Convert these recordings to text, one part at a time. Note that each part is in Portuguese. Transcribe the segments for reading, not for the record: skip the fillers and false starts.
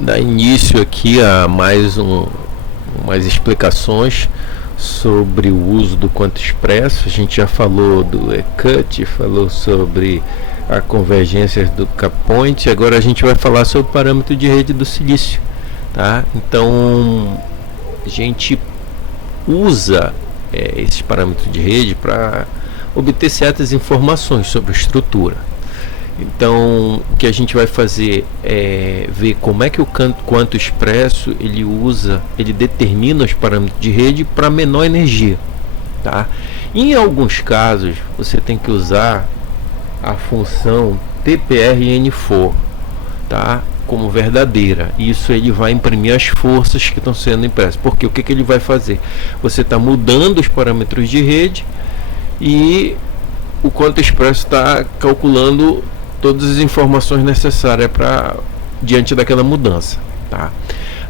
dar início aqui a mais explicações sobre o uso do QuantoExpresso. A gente já falou do E-cut, falou sobre a convergência do K-point, agora a gente vai falar sobre o parâmetro de rede do silício, tá? Então a gente usa esse parâmetro de rede para obter certas informações sobre a estrutura. Então o que a gente vai fazer é ver como é que o QuantoExpresso ele determina os parâmetros de rede para menor energia, tá? Em alguns casos você tem que usar a função TPRN4, tá? Como verdadeira. Isso ele vai imprimir as forças que estão sendo impressas. Porque o que ele vai fazer? Você está mudando os parâmetros de rede e o QuantoExpresso está calculando todas as informações necessárias para diante daquela mudança, tá?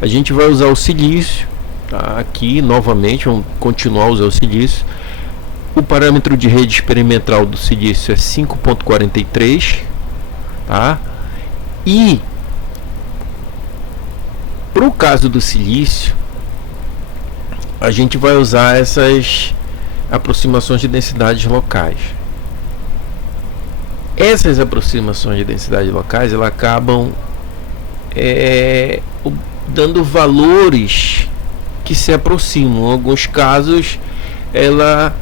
A gente vai usar o silício, tá? Aqui novamente vamos continuar a usar o silício. O parâmetro de rede experimental do silício é 5.43, tá? E para o caso do silício, a gente vai usar essas aproximações de densidades locais. Essas aproximações de densidades locais, elas acabam dando valores que se aproximam. Em alguns casos, ela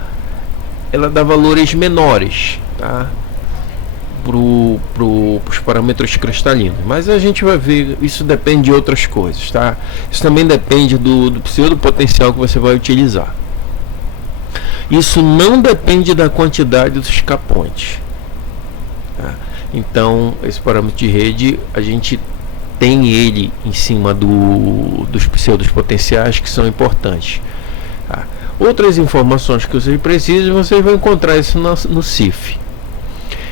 dá valores menores, tá? Os parâmetros cristalinos, mas a gente vai ver, isso depende de outras coisas, tá? Isso também depende do pseudopotencial que você vai utilizar. Isso não depende da quantidade dos K-points, tá? Então esse parâmetro de rede a gente tem ele em cima dos pseudopotenciais que são importantes, tá? Outras informações que vocês precisam, vocês vão encontrar isso no CIF.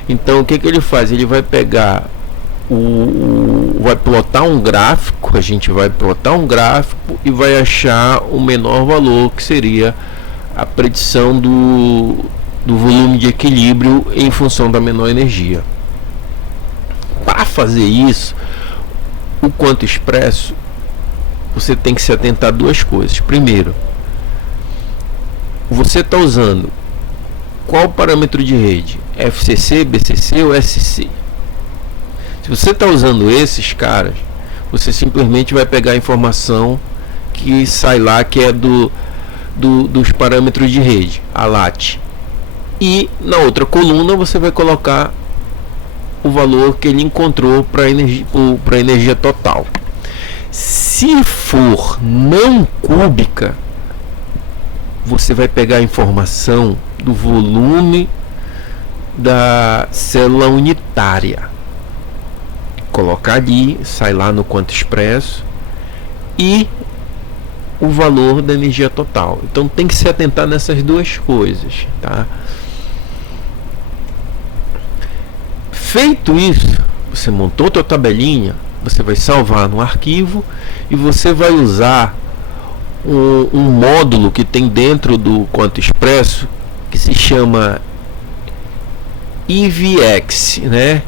Então o que ele faz? Ele vai pegar vai plotar um gráfico, a gente vai plotar um gráfico e vai achar o menor valor, que seria a predição do volume de equilíbrio em função da menor energia. Para fazer isso, o QuantoExpresso, você tem que se atentar a duas coisas. Primeiro, você está usando qual parâmetro de rede? FCC, BCC ou SC? Se você está usando esses caras, você simplesmente vai pegar a informação que sai lá, que é dos parâmetros de rede, a LAT. E na outra coluna você vai colocar o valor que ele encontrou para energia total. Se for não cúbica, você vai pegar a informação do volume da célula unitária, colocar ali, sai lá no QuantoExpresso, e o valor da energia total. Então tem que se atentar nessas duas coisas, tá? Feito isso, você montou a tua tabelinha, você vai salvar no arquivo e você vai usar um módulo que tem dentro do QuantoExpresso que se chama EVX, né?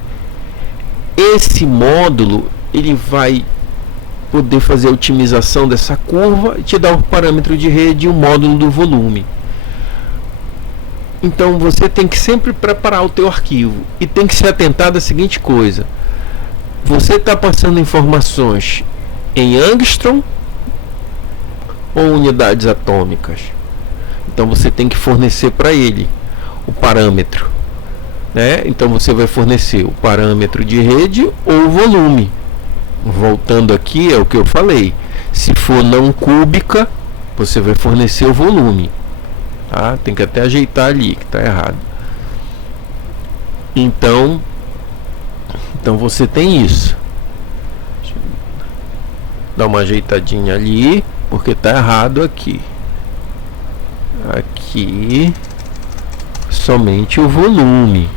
Esse módulo ele vai poder fazer a otimização dessa curva e te dar o parâmetro de rede e o módulo do volume. Então você tem que sempre preparar o teu arquivo e tem que se atentar da seguinte coisa: você está passando informações em angstrom ou unidades atômicas. Então você tem que fornecer para ele o parâmetro, né? Então você vai fornecer o parâmetro de rede ou o volume. Voltando aqui, é o que eu falei: se for não cúbica, você vai fornecer o volume, tá? Tem que até ajeitar ali que está errado. Então você tem isso. Deixa eu dar uma ajeitadinha ali, porque está errado aqui. Aqui somente o volume,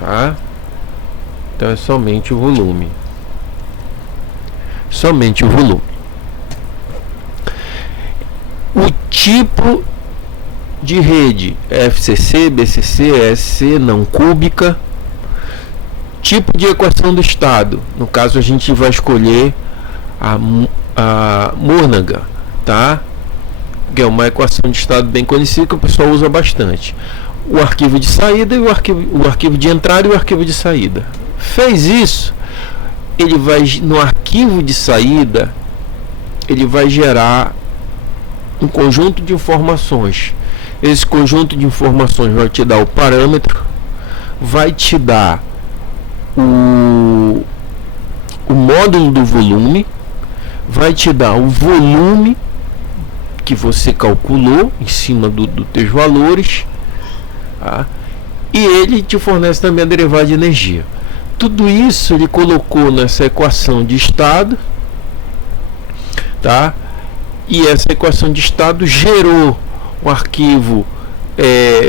tá? Então é somente o volume. Somente o volume. O tipo de rede FCC, BCC, SC não cúbica. Tipo de equação do estado. No caso, a gente vai escolher a Murnaghan, tá? Que é uma equação de estado bem conhecida que o pessoal usa bastante. O arquivo de saída e o arquivo de entrada e o arquivo de saída. Fez isso, ele vai no arquivo de saída, ele vai gerar um conjunto de informações. Esse conjunto de informações vai te dar o parâmetro, vai te dar o módulo do volume, vai te dar o volume que você calculou em cima dos teus valores, tá? E ele te fornece também a derivada de energia. Tudo isso ele colocou nessa equação de estado, tá? E essa equação de estado gerou um arquivo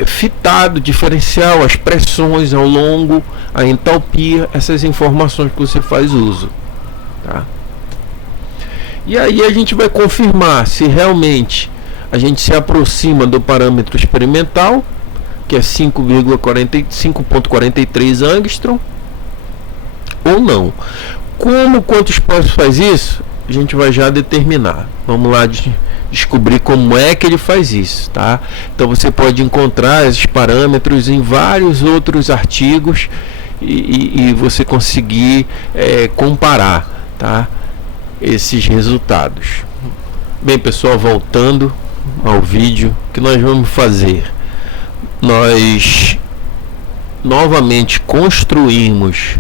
fitado, diferencial, as pressões ao longo, a entalpia, essas informações que você faz uso, tá? E aí a gente vai confirmar se realmente a gente se aproxima do parâmetro experimental, que é 5,43 angstrom, ou não. Como quantos passos faz isso? A gente vai já determinar. Vamos lá descobrir como é que ele faz isso, tá? Então você pode encontrar esses parâmetros em vários outros artigos e você conseguir comparar, tá? Esses resultados. Bem, pessoal, voltando ao vídeo, o que nós vamos fazer? Nós novamente construímos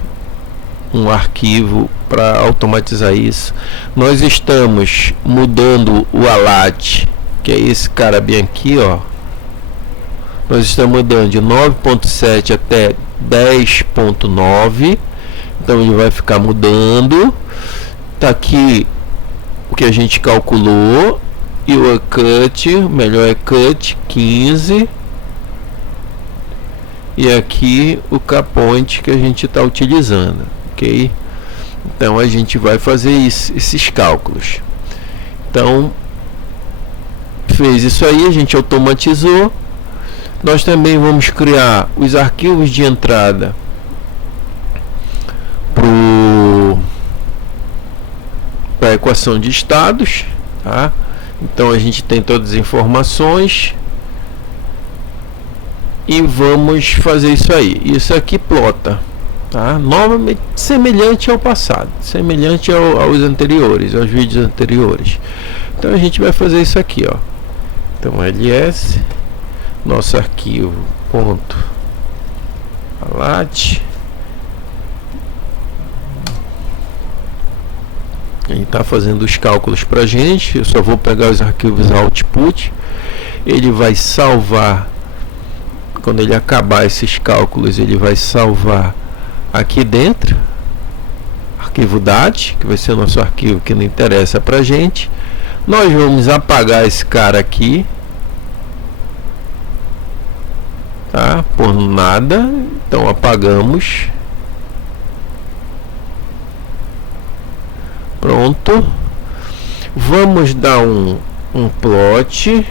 um arquivo para automatizar isso. Nós estamos mudando o ALAT, que é esse cara bem aqui, ó. Nós estamos mudando de 9.7 até 10.9. Então ele vai ficar mudando. Tá aqui o que a gente calculou e o cut, melhor é cut 15, e aqui o K-point que a gente está utilizando, ok? Então a gente vai fazer esses cálculos. Então fez isso aí, a gente automatizou. Nós também vamos criar os arquivos de entrada para a equação de estados, tá? Então a gente tem todas as informações e vamos fazer isso aí. Isso aqui plota, tá? Novamente semelhante ao passado, semelhante aos anteriores, aos vídeos anteriores. Então a gente vai fazer isso aqui, ó. Então ls, nosso arquivo ponto alat. Ele está fazendo os cálculos para a gente. Eu só vou pegar os arquivos output. Ele vai salvar. Quando ele acabar esses cálculos, ele vai salvar aqui dentro. Arquivo DAT, que vai ser o nosso arquivo que não interessa para a gente. Nós vamos apagar esse cara aqui, tá? Por nada. Então apagamos. Pronto. Vamos dar um plot.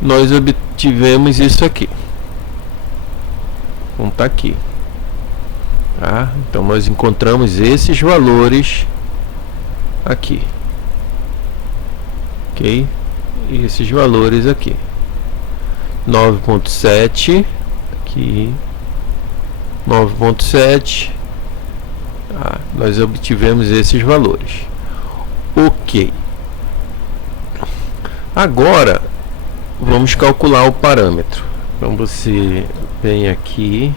Nós obtivemos isso aqui. Então tá aqui, tá? Então nós encontramos esses valores aqui, ok? E esses valores aqui, 9.7 aqui, 9.7, tá? Nós obtivemos esses valores, ok. Agora vamos calcular o parâmetro. Então você vem aqui,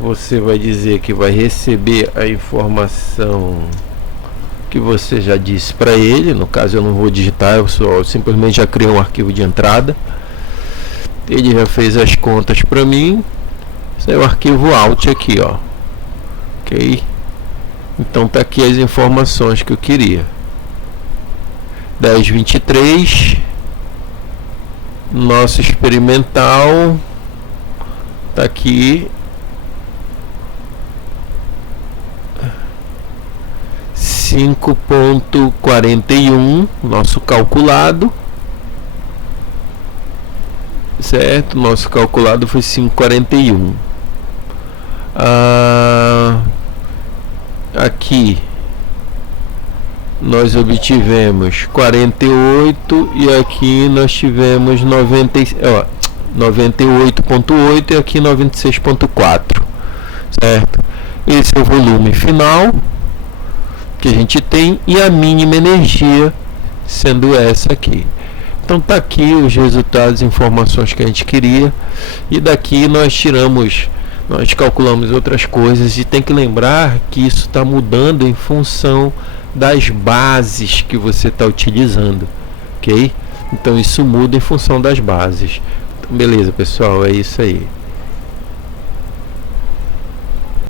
você vai dizer que vai receber a informação que você já disse para ele. No caso eu não vou digitar, eu simplesmente já criei um arquivo de entrada. Ele já fez as contas para mim. Esse é o arquivo out aqui, ó, ok? Então tá aqui as informações que eu queria. 1023, nosso experimental tá aqui. 5,41 nosso calculado, certo? Nosso calculado foi 5,41. Aqui nós obtivemos 48 e aqui nós tivemos 98,8 e aqui 96,4, certo? Esse é o volume final que a gente tem e a mínima energia sendo essa aqui. Então tá aqui os resultados e informações que a gente queria, e daqui nós calculamos outras coisas, e tem que lembrar que isso está mudando em função das bases que você está utilizando, ok? Então isso muda em função das bases. Então, beleza, pessoal, é isso aí.